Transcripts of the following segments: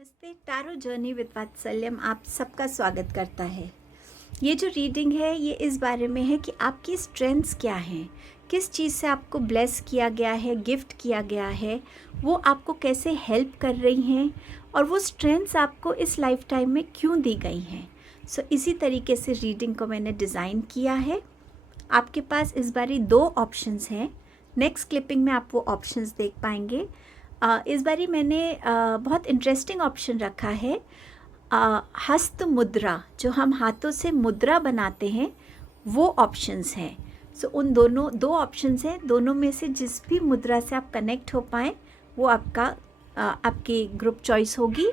नमस्ते। Tarot journey with वात्सल्यम आप सबका स्वागत करता है। ये जो रीडिंग है ये इस बारे में है कि आपकी स्ट्रेंथ्स क्या हैं, किस चीज़ से आपको ब्लेस किया गया है, गिफ्ट किया गया है, वो आपको कैसे हेल्प कर रही हैं और वो स्ट्रेंथ्स आपको इस लाइफ टाइम में क्यों दी गई हैं। इसी तरीके से रीडिंग को मैंने डिज़ाइन किया है। आपके पास इस बारी 2 ऑप्शंस हैं। नेक्स्ट क्लिपिंग में आप वो ऑप्शंस देख पाएंगे। इस बारी मैंने बहुत इंटरेस्टिंग ऑप्शन रखा है, हस्त मुद्रा, जो हम हाथों से मुद्रा बनाते हैं वो ऑप्शंस हैं। उन दोनों 2 ऑप्शंस हैं, दोनों में से जिस भी मुद्रा से आप कनेक्ट हो पाएँ वो आपकी ग्रुप चॉइस होगी।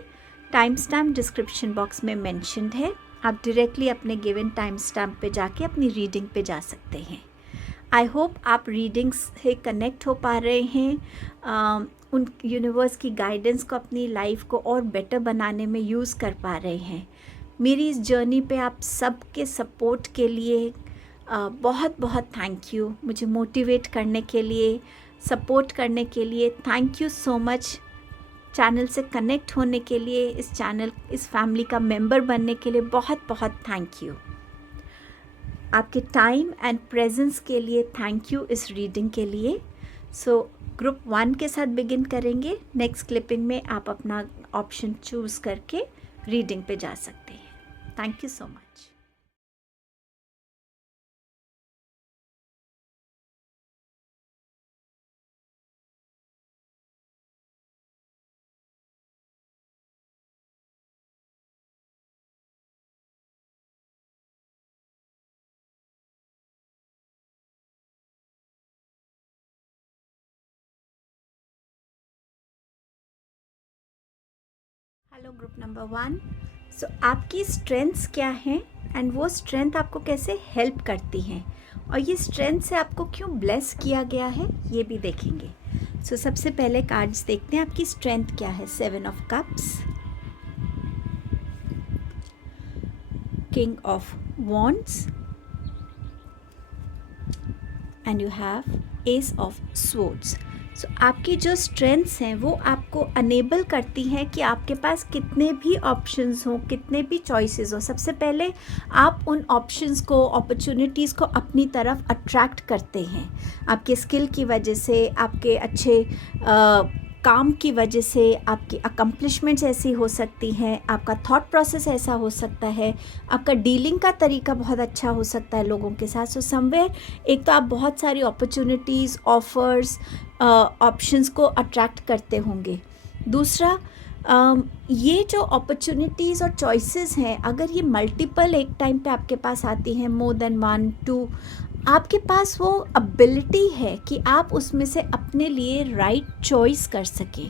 टाइम स्टैम्प डिस्क्रिप्शन बॉक्स में मेंशन्ड है। आप डायरेक्टली अपने गिवन टाइम स्टैम्प पे जाके अपनी रीडिंग पे जा सकते हैं। आई होप आप रीडिंग्स से कनेक्ट हो पा रहे हैं, उन यूनिवर्स की गाइडेंस को अपनी लाइफ को और बेटर बनाने में यूज़ कर पा रहे हैं। मेरी इस जर्नी पे आप सबके सपोर्ट के लिए बहुत बहुत थैंक यू। मुझे मोटिवेट करने के लिए, सपोर्ट करने के लिए thank you so much. Channel से कनेक्ट होने के लिए, इस फैमिली का मेंबर बनने के लिए बहुत बहुत थैंक यू। आपके टाइम एंड प्रेजेंस के लिए थैंक यू इस रीडिंग के लिए। ग्रुप 1 के साथ बिगिन करेंगे। नेक्स्ट क्लिपिंग में आप अपना ऑप्शन चूज़ करके रीडिंग पे जा सकते हैं। Thank you so much. Hello group number 1। आपकी स्ट्रेंथ्स क्या हैं एंड वो स्ट्रेंथ आपको कैसे हेल्प करती हैं और ये स्ट्रेंथ से आपको क्यों ब्लेस किया गया है ये भी देखेंगे। सबसे पहले कार्ड्स देखते हैं, आपकी स्ट्रेंथ क्या है। 7 of cups, king of wands and you have S of swords. आपकी जो स्ट्रेंथ्स हैं वो आपको अनेबल करती हैं कि आपके पास कितने भी ऑप्शंस हों, कितने भी चॉइसेस हो, सबसे पहले आप उन ऑप्शंस को, अपॉर्चुनिटीज़ को अपनी तरफ अट्रैक्ट करते हैं। आपके स्किल की वजह से, आपके अच्छे काम की वजह से, आपकी अकम्पलिशमेंट्स ऐसी हो सकती हैं, आपका थॉट प्रोसेस ऐसा हो सकता है, आपका डीलिंग का तरीका बहुत अच्छा हो सकता है लोगों के साथ। समवेयर एक तो आप बहुत सारी अपॉर्चुनिटीज़, ऑफ़र्स, ऑप्शंस को अट्रैक्ट करते होंगे। दूसरा, ये जो अपॉर्चुनिटीज़ और चॉइसेस हैं, अगर ये मल्टीपल एक टाइम पे आपके पास आती हैं, मोर देन 1 2, आपके पास वो एबिलिटी है कि आप उसमें से अपने लिए राइट चॉइस कर सकें।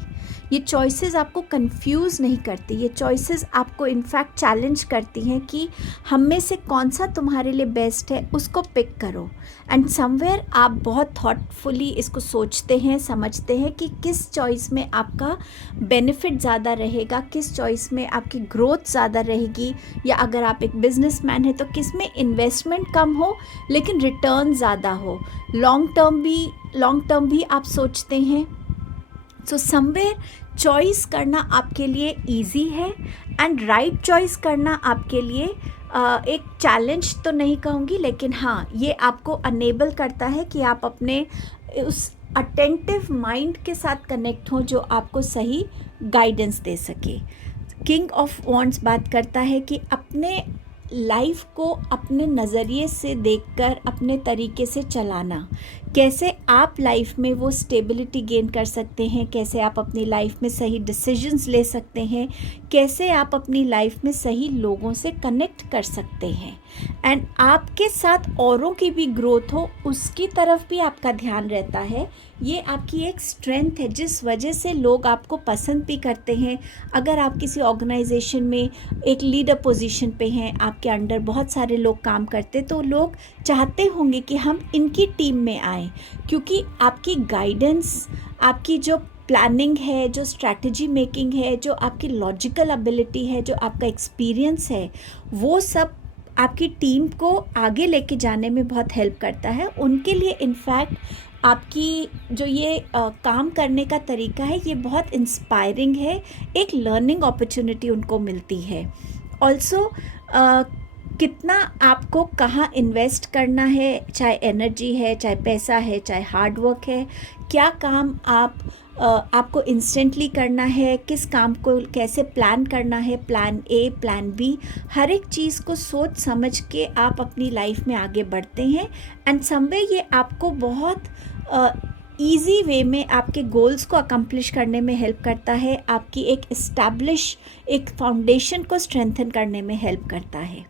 ये चॉइसेस आपको कंफ्यूज नहीं करती, ये चॉइसेस आपको इनफैक्ट चैलेंज करती हैं कि हम में से कौन सा तुम्हारे लिए बेस्ट है, उसको पिक करो। एंड समवेयर आप बहुत थॉटफुली इसको सोचते हैं, समझते हैं कि किस चॉइस में आपका बेनिफिट ज़्यादा रहेगा, किस चॉइस में आपकी ग्रोथ ज़्यादा रहेगी, या अगर आप एक बिजनेसमैन हैं तो किस में इन्वेस्टमेंट कम हो लेकिन रिटर्न ज़्यादा हो। लॉन्ग टर्म भी आप सोचते हैं। समवेयर चॉइस करना आपके लिए इजी है एंड राइट चॉइस करना आपके लिए एक चैलेंज तो नहीं कहूँगी, लेकिन हाँ, ये आपको अनेबल करता है कि आप अपने उस अटेंटिव माइंड के साथ कनेक्ट हों जो आपको सही गाइडेंस दे सके। किंग ऑफ वॉन्ड्स बात करता है कि अपने लाइफ को अपने नज़रिए से देखकर अपने तरीके से चलाना, कैसे आप लाइफ में वो स्टेबिलिटी गेन कर सकते हैं, कैसे आप अपनी लाइफ में सही डिसीजंस ले सकते हैं, कैसे आप अपनी लाइफ में सही लोगों से कनेक्ट कर सकते हैं एंड आपके साथ औरों की भी ग्रोथ हो उसकी तरफ भी आपका ध्यान रहता है। ये आपकी एक स्ट्रेंथ है जिस वजह से लोग आपको पसंद भी करते हैं। अगर आप किसी ऑर्गेनाइजेशन में एक लीडर पोजीशन पे हैं, आपके अंडर बहुत सारे लोग काम करते, तो लोग चाहते होंगे कि हम इनकी टीम में आएँ, क्योंकि आपकी गाइडेंस, आपकी जो प्लानिंग है, जो स्ट्रैटेजी मेकिंग है, जो आपकी लॉजिकल एबिलिटी है, जो आपका एक्सपीरियंस है, वो सब आपकी टीम को आगे लेके जाने में बहुत हेल्प करता है। उनके लिए इनफैक्ट आपकी जो ये काम करने का तरीका है ये बहुत इंस्पायरिंग है, एक लर्निंग अपॉर्चुनिटी उनको मिलती है। ऑल्सो कितना आपको कहाँ इन्वेस्ट करना है, चाहे एनर्जी है, चाहे पैसा है, चाहे हार्ड वर्क है, क्या काम आपको इंस्टेंटली करना है, किस काम को कैसे प्लान करना है, प्लान ए, प्लान बी, हर एक चीज़ को सोच समझ के आप अपनी लाइफ में आगे बढ़ते हैं। एंड समवे ये आपको बहुत ईजी वे में आपके गोल्स को अकम्प्लिश करने में हेल्प करता है, आपकी एक फाउंडेशन को स्ट्रेंथन करने में हेल्प करता है।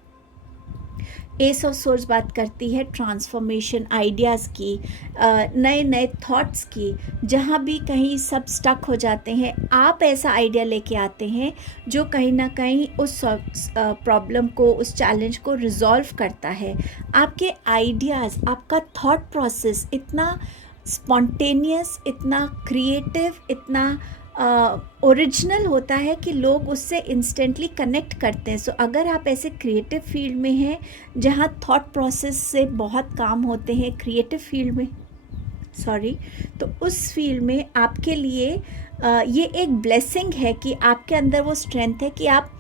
एस ऑफ सोर्स बात करती है ट्रांसफॉर्मेशन, आइडियाज़ की, नए नए थॉट्स की। जहाँ भी कहीं सब स्टक हो जाते हैं, आप ऐसा आइडिया लेके आते हैं जो कहीं ना कहीं उस प्रॉब्लम को, उस चैलेंज को रिजॉल्व करता है। आपके आइडियाज़, आपका थॉट प्रोसेस इतना स्पॉन्टेनियस, इतना क्रिएटिव, इतना ओरिजिनल होता है कि लोग उससे इंस्टेंटली कनेक्ट करते हैं। सो अगर आप ऐसे क्रिएटिव फील्ड में हैं जहाँ थॉट प्रोसेस से बहुत काम होते हैं, क्रिएटिव फील्ड में तो उस फील्ड में आपके लिए ये एक ब्लेसिंग है कि आपके अंदर वो स्ट्रेंथ है कि आप,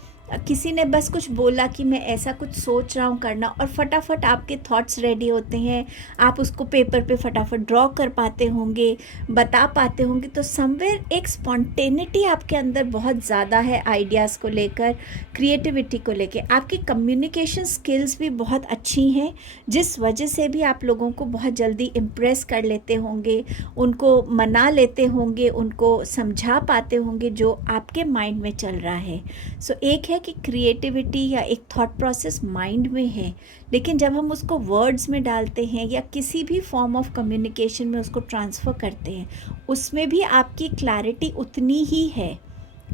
किसी ने बस कुछ बोला कि मैं ऐसा कुछ सोच रहा हूँ करना, और फटाफट आपके थॉट्स रेडी होते हैं, आप उसको पेपर पे फटाफट ड्रॉ कर पाते होंगे, बता पाते होंगे। तो समवेयर एक स्पॉन्टेनिटी आपके अंदर बहुत ज़्यादा है आइडियाज़ को लेकर, क्रिएटिविटी को लेकर। आपकी कम्युनिकेशन स्किल्स भी बहुत अच्छी हैं, जिस वजह से भी आप लोगों को बहुत जल्दी इम्प्रेस कर लेते होंगे, उनको मना लेते होंगे, उनको समझा पाते होंगे जो आपके माइंड में चल रहा है। सो एक है कि क्रिएटिविटी या एक थॉट प्रोसेस माइंड में है, लेकिन जब हम उसको वर्ड्स में डालते हैं या किसी भी फॉर्म ऑफ कम्युनिकेशन में उसको ट्रांसफ़र करते हैं, उसमें भी आपकी क्लैरिटी उतनी ही है।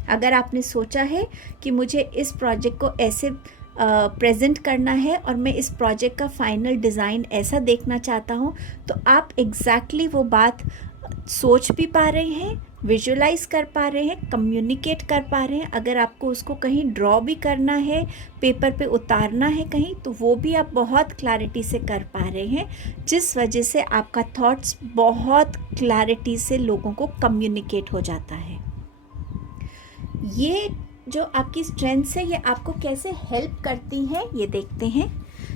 अगर आपने सोचा है कि मुझे इस प्रोजेक्ट को ऐसे प्रेजेंट करना है और मैं इस प्रोजेक्ट का फाइनल डिज़ाइन ऐसा देखना चाहता हूँ, तो आप एग्जैक्टली वो बात सोच भी पा रहे हैं, विजुलाइज कर पा रहे हैं, कम्युनिकेट कर पा रहे हैं। अगर आपको उसको कहीं ड्रॉ भी करना है, पेपर पे उतारना है कहीं, तो वो भी आप बहुत क्लैरिटी से कर पा रहे हैं, जिस वजह से आपका थॉट्स बहुत क्लैरिटी से लोगों को कम्युनिकेट हो जाता है। ये जो आपकी स्ट्रेंथ्स है ये आपको कैसे हेल्प करती हैं ये देखते हैं।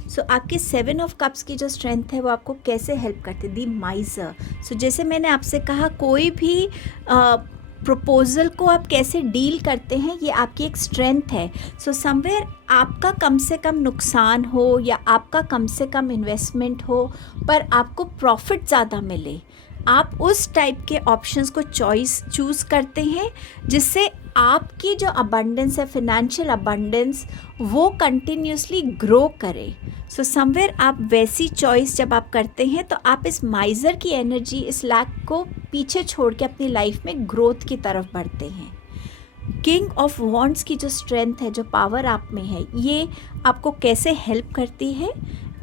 सो आपके 7 ऑफ कप्स की जो स्ट्रेंथ है वो आपको कैसे हेल्प करती है, दी माइजर। सो जैसे मैंने आपसे कहा, कोई भी प्रपोज़ल को आप कैसे डील करते हैं ये आपकी एक स्ट्रेंथ है। सो समवेयर आपका कम से कम नुकसान हो या आपका कम से कम इन्वेस्टमेंट हो, पर आपको प्रॉफिट ज़्यादा मिले, आप उस टाइप के ऑप्शंस को चूज़ करते हैं, जिससे आपकी जो अबंडेंस है, फाइनेंशियल अबंडेंस, वो कंटिन्यूसली ग्रो करे। सो समवेयर आप वैसी चॉइस जब आप करते हैं तो आप इस माइजर की एनर्जी, इस लैक को पीछे छोड़ के अपनी लाइफ में ग्रोथ की तरफ बढ़ते हैं। किंग ऑफ वॉन्ड्स की जो स्ट्रेंथ है, जो पावर आप में है, ये आपको कैसे हेल्प करती है।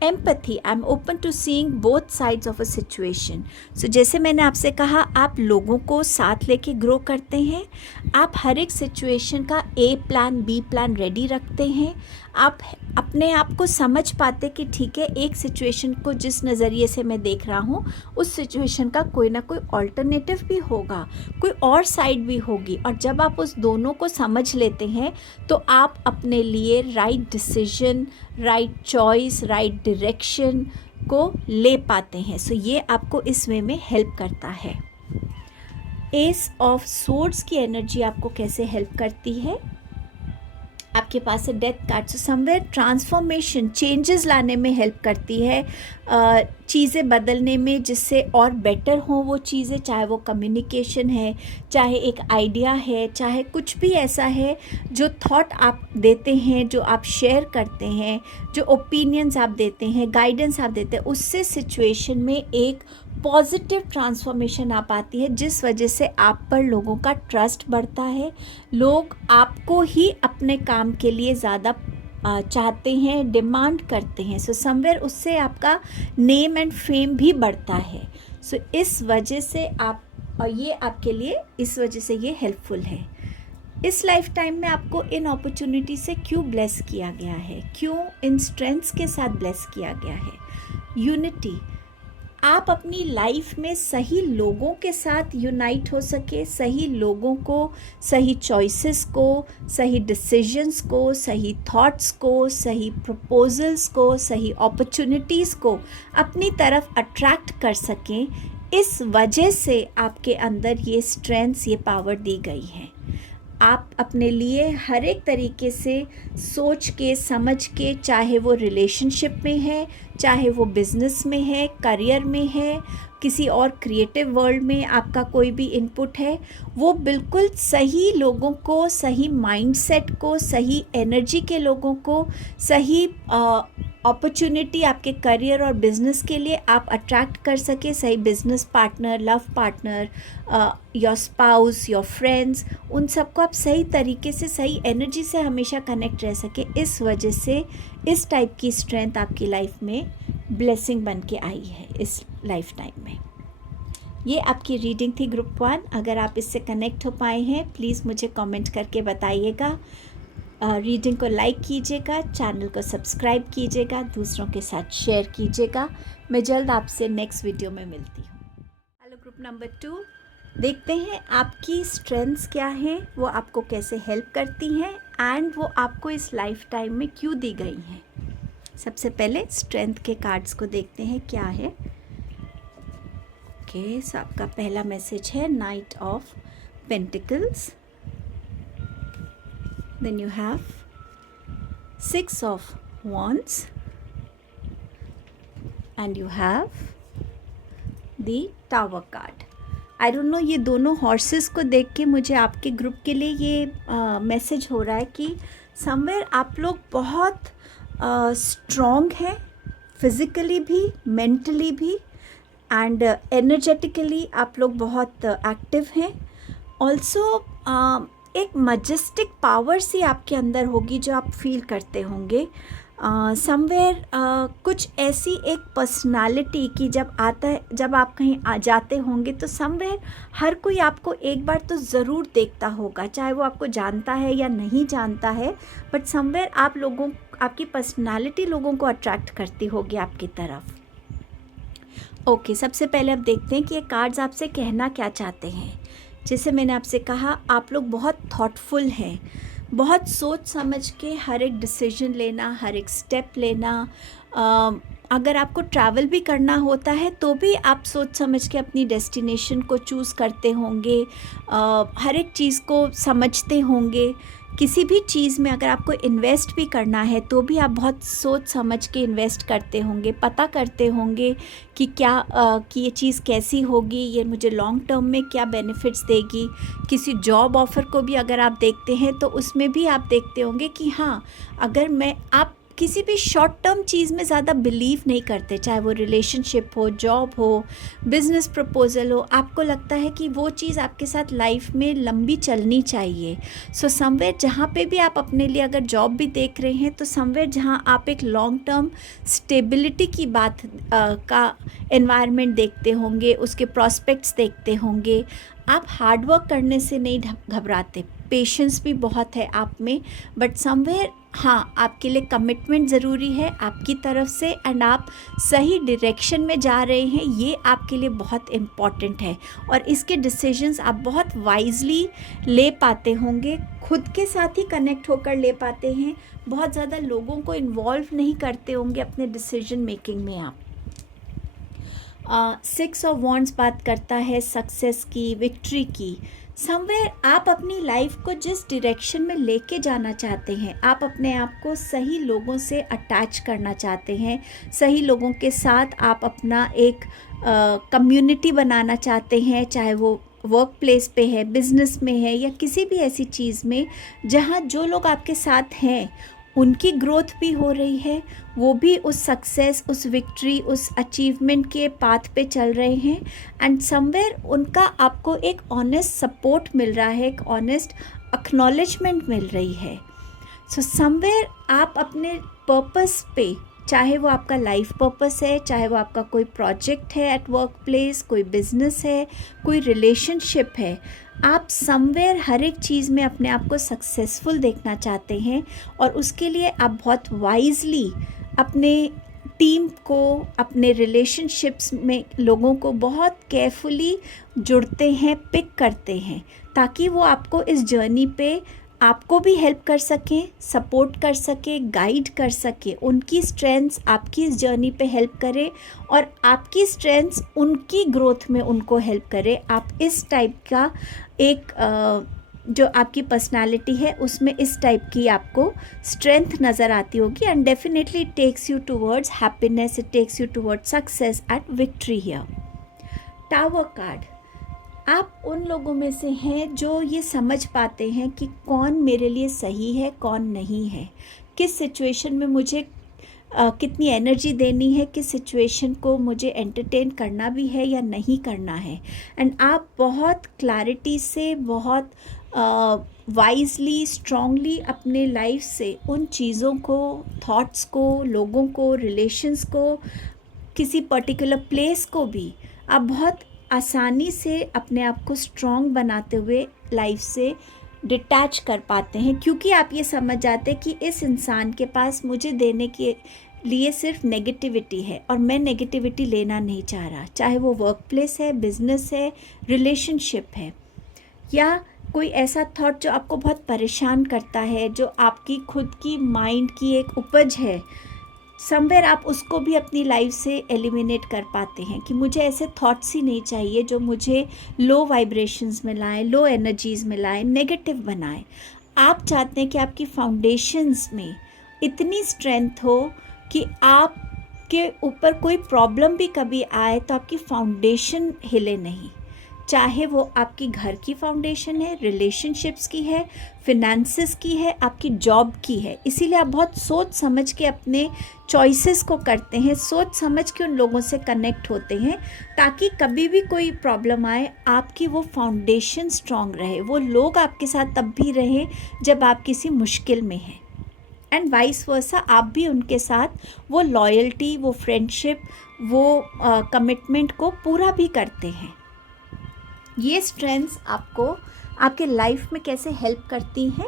Empathy, I am open to seeing both sides of a situation. So जैसे मैंने आपसे कहा, आप लोगों को साथ लेके ग्रो करते हैं, आप हर एक सिचुएशन का ए प्लान, बी प्लान रेडी रखते हैं, आप अपने आप को समझ पाते कि ठीक है, एक सिचुएशन को जिस नज़रिए से मैं देख रहा हूँ, उस सिचुएशन का कोई ना कोई ऑल्टरनेटिव भी होगा, कोई और साइड भी होगी, और जब आप उस दोनों को समझ लेते हैं तो आप अपने लिए right decision, right choice, right direction को ले पाते हैं। सो ये आपको इस वे में हेल्प करता है। एस ऑफ सोर्ड्स की एनर्जी आपको कैसे हेल्प करती है। आपके पास है death card. So somewhere transformation, changes लाने में हेल्प करती है, चीज़ें बदलने में, जिससे और बेटर हो वो चीज़ें, चाहे वो कम्युनिकेशन है, चाहे एक आइडिया है, चाहे कुछ भी ऐसा है जो थॉट आप देते हैं, जो आप शेयर करते हैं, जो ओपिनियंस आप देते हैं, गाइडेंस आप देते हैं, उससे सिचुएशन में एक पॉजिटिव ट्रांसफॉर्मेशन आ पाती है, जिस वजह से आप पर लोगों का ट्रस्ट बढ़ता है, लोग आपको ही अपने काम के लिए ज़्यादा चाहते हैं, डिमांड करते हैं। सो समवेयर उससे आपका नेम एंड फेम भी बढ़ता है। सो इस वजह से आप, और ये आपके लिए इस वजह से ये हेल्पफुल है। इस लाइफ टाइम में आपको इन अपॉर्चुनिटी से क्यों ब्लेस किया गया है, क्यों इन स्ट्रेंथ्स के साथ ब्लेस किया गया है। यूनिटी, आप अपनी लाइफ में सही लोगों के साथ यूनाइट हो सके, सही लोगों को, सही चॉइसेस को, सही डिसीजंस को, सही थॉट्स को, सही प्रपोजल्स को, सही अपॉर्चुनिटीज़ को अपनी तरफ अट्रैक्ट कर सकें। इस वजह से आपके अंदर ये स्ट्रेंथ्स, ये पावर दी गई है। आप अपने लिए हर एक तरीके से सोच के समझ के, चाहे वो रिलेशनशिप में है, चाहे वो बिज़नेस में है, करियर में है, किसी और क्रिएटिव वर्ल्ड में आपका कोई भी इनपुट है, वो बिल्कुल सही लोगों को, सही माइंडसेट को, सही एनर्जी के लोगों को, सही अपॉर्चुनिटी आपके करियर और बिज़नेस के लिए आप अट्रैक्ट कर सके। सही business partner, love partner, your spouse, your friends, उन सबको आप सही तरीके से, सही एनर्जी से हमेशा कनेक्ट रह सके। इस वजह से इस टाइप की स्ट्रेंथ आपकी लाइफ में ब्लेसिंग बन के आई है इस लाइफ टाइम में। ये आपकी रीडिंग थी ग्रुप 1। अगर आप इससे कनेक्ट हो पाए हैं, प्लीज़ मुझे कमेंट करके बताइएगा। रीडिंग को लाइक कीजिएगा, चैनल को सब्सक्राइब कीजिएगा, दूसरों के साथ शेयर कीजिएगा। मैं जल्द आपसे नेक्स्ट वीडियो में मिलती हूँ। हेलो ग्रुप नंबर 2, देखते हैं आपकी स्ट्रेंथ्स क्या हैं, वो आपको कैसे हेल्प करती हैं एंड वो आपको इस लाइफ टाइम में क्यों दी गई हैं। सबसे पहले स्ट्रेंथ के कार्ड्स को देखते हैं क्या है। ओके, सो आपका पहला मैसेज है night of pentacles, then you have 6 of wands and you have the tower card. I don't know, ये दोनों हॉर्सेस को देख के मुझे आपके ग्रुप के लिए ये मैसेज हो रहा है कि समवेयर आप लोग बहुत स्ट्रॉन्ग हैं, फिज़िकली भी, मेंटली भी एंड एनर्जेटिकली आप लोग बहुत एक्टिव हैं। ऑल्सो एक मजेस्टिक पावर सी आपके अंदर होगी जो आप फील करते होंगे। समवेयर कुछ ऐसी एक पर्सनालिटी की जब आप कहीं आ जाते होंगे तो समवेयर हर कोई आपको एक बार तो ज़रूर देखता होगा, चाहे वो आपको जानता है या नहीं जानता है, बट समवेयर आपकी पर्सनालिटी लोगों को अट्रैक्ट करती होगी आपकी तरफ। ओके, सबसे पहले अब देखते हैं कि ये कार्ड्स आपसे कहना क्या चाहते हैं। जैसे मैंने आपसे कहा, आप लोग बहुत थॉटफुल हैं, बहुत सोच समझ के हर एक डिसीजन लेना, हर एक स्टेप लेना। अगर आपको ट्रैवल भी करना होता है तो भी आप सोच समझ के अपनी डेस्टिनेशन को चूज़ करते होंगे, हर एक चीज़ को समझते होंगे। किसी भी चीज़ में अगर आपको इन्वेस्ट भी करना है तो भी आप बहुत सोच समझ के इन्वेस्ट करते होंगे, पता करते होंगे कि कि ये चीज़ कैसी होगी, ये मुझे लॉन्ग टर्म में क्या बेनिफिट्स देगी। किसी जॉब ऑफ़र को भी अगर आप देखते हैं तो उसमें भी आप देखते होंगे कि हाँ, अगर आप किसी भी शॉर्ट टर्म चीज़ में ज़्यादा बिलीव नहीं करते, चाहे वो रिलेशनशिप हो, जॉब हो, बिज़नेस प्रपोज़ल हो, आपको लगता है कि वो चीज़ आपके साथ लाइफ में लंबी चलनी चाहिए। सो समवेयर जहाँ पे भी आप अपने लिए अगर जॉब भी देख रहे हैं तो समवेयर जहाँ आप एक लॉन्ग टर्म स्टेबिलिटी की बात का एनवायरनमेंट देखते होंगे, उसके प्रॉस्पेक्ट्स देखते होंगे। आप हार्ड वर्क करने से नहीं घबराते, पेशेंस भी बहुत है आप में, बट समवेयर हाँ, आपके लिए कमिटमेंट ज़रूरी है आपकी तरफ से एंड आप सही डायरेक्शन में जा रहे हैं, ये आपके लिए बहुत इम्पॉर्टेंट है। और इसके डिसीजंस आप बहुत वाइजली ले पाते होंगे, खुद के साथ ही कनेक्ट होकर ले पाते हैं, बहुत ज़्यादा लोगों को इन्वॉल्व नहीं करते होंगे अपने डिसीजन मेकिंग में आप। 6 ऑफ वॉन्ड्स बात करता है सक्सेस की, विक्ट्री की। समवेयर आप अपनी लाइफ को जिस डायरेक्शन में लेके जाना चाहते हैं, आप अपने आप को सही लोगों से अटैच करना चाहते हैं, सही लोगों के साथ आप अपना एक कम्युनिटी बनाना चाहते हैं, चाहे वो वर्क प्लेस पे है, बिज़नेस में है या किसी भी ऐसी चीज़ में जहाँ जो लोग आपके साथ हैं उनकी ग्रोथ भी हो रही है, वो भी उस सक्सेस, उस विक्ट्री, उस अचीवमेंट के पाथ पे चल रहे हैं एंड समवेयर उनका आपको एक ऑनेस्ट सपोर्ट मिल रहा है, एक ऑनेस्ट एक्नॉलेजमेंट मिल रही है। सो समवेयर आप अपने पर्पस पे, चाहे वो आपका लाइफ पर्पस है, चाहे वो आपका कोई प्रोजेक्ट है एट वर्क प्लेस, कोई बिज़नेस है, कोई रिलेशनशिप है, आप समवेयर हर एक चीज़ में अपने आप को सक्सेसफुल देखना चाहते हैं और उसके लिए आप बहुत वाइजली अपने टीम को, अपने रिलेशनशिप्स में लोगों को बहुत केयरफुली जुड़ते हैं, पिक करते हैं, ताकि वो आपको इस जर्नी पे आपको भी हेल्प कर सकें, सपोर्ट कर सकें, गाइड कर सकें। उनकी स्ट्रेंथ्स आपकी इस जर्नी पे हेल्प करें और आपकी स्ट्रेंथ्स उनकी ग्रोथ में उनको हेल्प करें। आप इस टाइप का एक जो आपकी पर्सनालिटी है उसमें इस टाइप की आपको स्ट्रेंथ नज़र आती होगी। And definitely it takes you towards happiness, it takes you towards success and victory here. Tower card, आप उन लोगों में से हैं जो ये समझ पाते हैं कि कौन मेरे लिए सही है, कौन नहीं है, किस सिचुएशन में मुझे कितनी एनर्जी देनी है, किस सिचुएशन को मुझे एंटरटेन करना भी है या नहीं करना है। एंड आप बहुत क्लैरिटी से, बहुत वाइजली, स्ट्रांगली अपने लाइफ से उन चीज़ों को, थॉट्स को, लोगों को, रिलेशंस को, किसी पर्टिकुलर प्लेस को भी आप बहुत आसानी से अपने आप को स्ट्रॉन्ग बनाते हुए लाइफ से डिटैच कर पाते हैं, क्योंकि आप ये समझ जाते हैं कि इस इंसान के पास मुझे देने के लिए सिर्फ नेगेटिविटी है और मैं नेगेटिविटी लेना नहीं चाह रहा, चाहे वो वर्क प्लेस है, बिजनेस है, रिलेशनशिप है, या कोई ऐसा थॉट जो आपको बहुत परेशान करता है, जो आपकी खुद की माइंड की एक उपज है। समवेयर आप उसको भी अपनी लाइफ से एलिमिनेट कर पाते हैं कि मुझे ऐसे थॉट्स ही नहीं चाहिए जो मुझे लो वाइब्रेशंस में लाएं, लो एनर्जीज़ में लाएं, नेगेटिव बनाएं। आप चाहते हैं कि आपकी फाउंडेशंस में इतनी स्ट्रेंथ हो कि आपके ऊपर कोई प्रॉब्लम भी कभी आए तो आपकी फाउंडेशन हिले नहीं, चाहे वो आपकी घर की फाउंडेशन है, रिलेशनशिप्स की है, फिनेंसेस की है, आपकी जॉब की है। इसीलिए आप बहुत सोच समझ के अपने चॉइसेस को करते हैं, सोच समझ के उन लोगों से कनेक्ट होते हैं, ताकि कभी भी कोई प्रॉब्लम आए आपकी वो फाउंडेशन स्ट्रांग रहे, वो लोग आपके साथ तब भी रहें जब आप किसी मुश्किल में हैं। एंड वाइस वर्सा, आप भी उनके साथ वो लॉयल्टी, वो फ्रेंडशिप, वो कमिटमेंट को पूरा भी करते हैं। ये स्ट्रेंथ्स आपको आपके लाइफ में कैसे हेल्प करती हैं?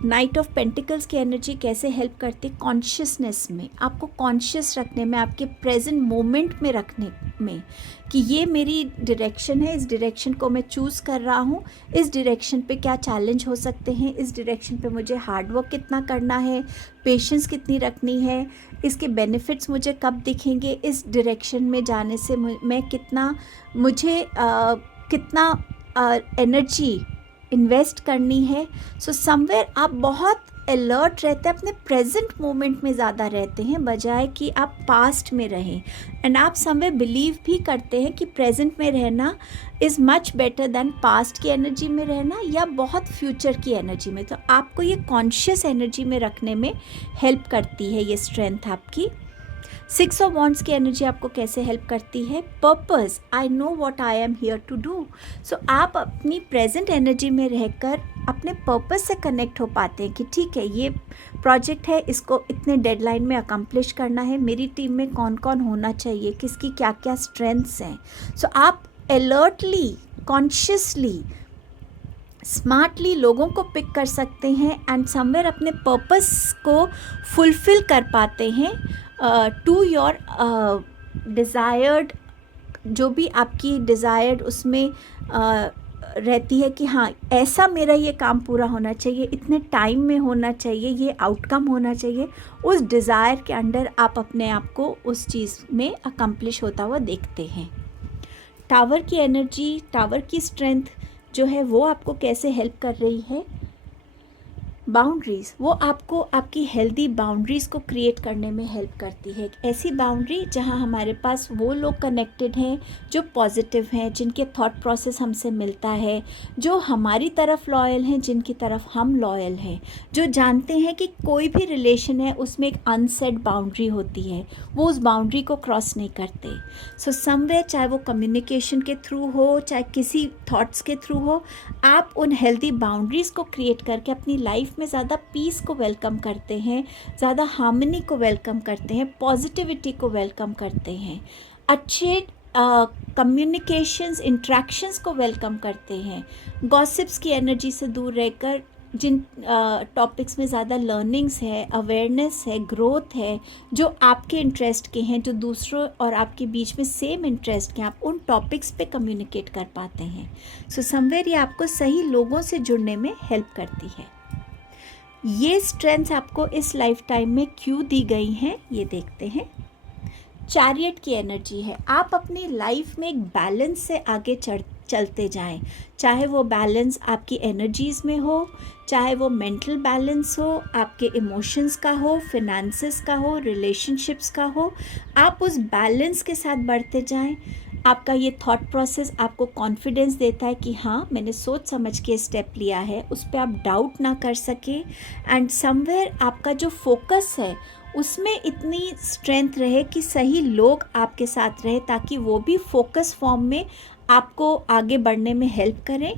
नाइट ऑफ पेंटिकल्स की एनर्जी कैसे हेल्प करती है? कॉन्शियसनेस में, आपको कॉन्शियस रखने में, आपके प्रेजेंट मोमेंट में रखने में, कि ये मेरी डायरेक्शन है, इस डायरेक्शन को मैं चूज़ कर रहा हूँ, इस डायरेक्शन पे क्या चैलेंज हो सकते हैं, इस डायरेक्शन पे मुझे हार्ड वर्क कितना करना है, पेशेंस कितनी रखनी है, इसके बेनिफिट्स मुझे कब दिखेंगे, इस डायरेक्शन में जाने से मैं कितना एनर्जी इन्वेस्ट करनी है। सो समवेयर आप बहुत अलर्ट रहते हैं, अपने प्रेजेंट मोमेंट में ज़्यादा रहते हैं बजाय कि आप पास्ट में रहें। एंड आप समवेयर बिलीव भी करते हैं कि प्रेजेंट में रहना is much better than past की एनर्जी में रहना या बहुत फ्यूचर की एनर्जी में। तो आपको ये कॉन्शियस एनर्जी में रखने में हेल्प करती है ये स्ट्रेंथ आपकी। 6 ऑफ वॉन्ड्स की एनर्जी आपको कैसे हेल्प करती है? Purpose, I know what I am here to do. So आप अपनी प्रेजेंट एनर्जी में रहकर अपने पर्पस से कनेक्ट हो पाते हैं कि ठीक है, ये प्रोजेक्ट है, इसको इतने डेडलाइन में अकम्प्लिश करना है, मेरी टीम में कौन कौन होना चाहिए, किसकी क्या क्या स्ट्रेंथ्स हैं। सो आप अलर्टली, कॉन्शियसली, स्मार्टली लोगों को पिक कर सकते हैं एंड समवेयर अपने पर्पस को फुलफ़िल कर पाते हैं टू योर डिज़ायर्ड, जो भी आपकी डिज़ायर्ड उसमें रहती है कि हाँ, ऐसा मेरा ये काम पूरा होना चाहिए, इतने टाइम में होना चाहिए, ये आउटकम होना चाहिए। उस डिज़ायर के अंडर आप अपने आप को उस चीज़ में अकम्प्लिश होता हुआ देखते हैं। टावर की एनर्जी, टावर की स्ट्रेंथ जो है वो आपको कैसे हेल्प कर रही है? बाउंड्रीज़, वो आपको आपकी हेल्दी बाउंड्रीज़ को क्रिएट करने में हेल्प करती है। एक ऐसी बाउंड्री जहाँ हमारे पास वो लोग कनेक्टेड हैं जो पॉजिटिव हैं, जिनके थॉट प्रोसेस हमसे मिलता है, जो हमारी तरफ लॉयल हैं, जिनकी तरफ हम लॉयल हैं, जो जानते हैं कि कोई भी रिलेशन है उसमें एक अनसेट बाउंड्री होती है, वो उस बाउंड्री को क्रॉस नहीं करते। सो समवेयर, चाहे वो कम्युनिकेशन के थ्रू हो, चाहे किसी थॉट्स के थ्रू हो, आप उन हेल्दी बाउंड्रीज़ को क्रिएट करके अपनी लाइफ में ज़्यादा पीस को वेलकम करते हैं, ज़्यादा हार्मनी को वेलकम करते हैं, पॉजिटिविटी को वेलकम करते हैं, अच्छे कम्युनिकेशंस, इंट्रैक्शंस को वेलकम करते हैं, गॉसिप्स की एनर्जी से दूर रहकर जिन टॉपिक्स में ज़्यादा लर्निंग्स है, अवेयरनेस है, ग्रोथ है, जो आपके इंटरेस्ट के हैं, जो दूसरों और आपके बीच में सेम इंटरेस्ट के हैं, आप उन टॉपिक्स पे कम्युनिकेट कर पाते हैं। सो समवेयर ये आपको सही लोगों से जुड़ने में हेल्प करती है। ये स्ट्रेंथ्स आपको इस लाइफ टाइम में क्यों दी गई हैं, ये देखते हैं। चैरियट की एनर्जी है, आप अपनी लाइफ में एक बैलेंस से आगे चलते जाएं, चाहे वो बैलेंस आपकी एनर्जीज़ में हो, चाहे वो मेंटल बैलेंस हो, आपके इमोशंस का हो, फिनेंसेस का हो, रिलेशनशिप्स का हो, आप उस बैलेंस के साथ बढ़ते जाएं। आपका ये थॉट प्रोसेस आपको कॉन्फिडेंस देता है कि हाँ, मैंने सोच समझ के स्टेप लिया है, उस पर आप डाउट ना कर सके। एंड समवेयर आपका जो फोकस है उसमें इतनी स्ट्रेंथ रहे कि सही लोग आपके साथ रहे, ताकि वो भी फोकस फॉर्म में आपको आगे बढ़ने में हेल्प करें।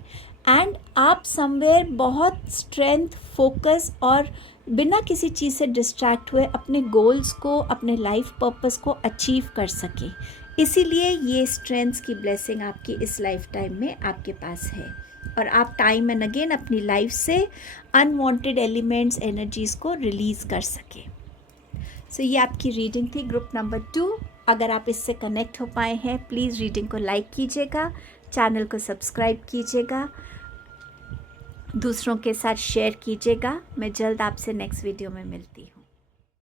एंड आप समवेयर बहुत स्ट्रेंथ, फोकस और बिना किसी चीज़ से डिस्ट्रैक्ट हुए अपने गोल्स को, अपने लाइफ पर्पस को अचीव कर सके। इसीलिए ये स्ट्रेंथ्स की ब्लेसिंग आपकी इस लाइफ टाइम में आपके पास है, और आप टाइम एंड अगेन अपनी लाइफ से अनवांटेड एलिमेंट्स, एनर्जीज़ को रिलीज़ कर सके। सो ये आपकी रीडिंग थी ग्रुप नंबर 2। अगर आप इससे कनेक्ट हो पाए हैं, प्लीज़ रीडिंग को लाइक कीजिएगा, चैनल को सब्सक्राइब कीजिएगा, दूसरों के साथ शेयर कीजिएगा। मैं जल्द आपसे नेक्स्ट वीडियो में मिलती हूँ।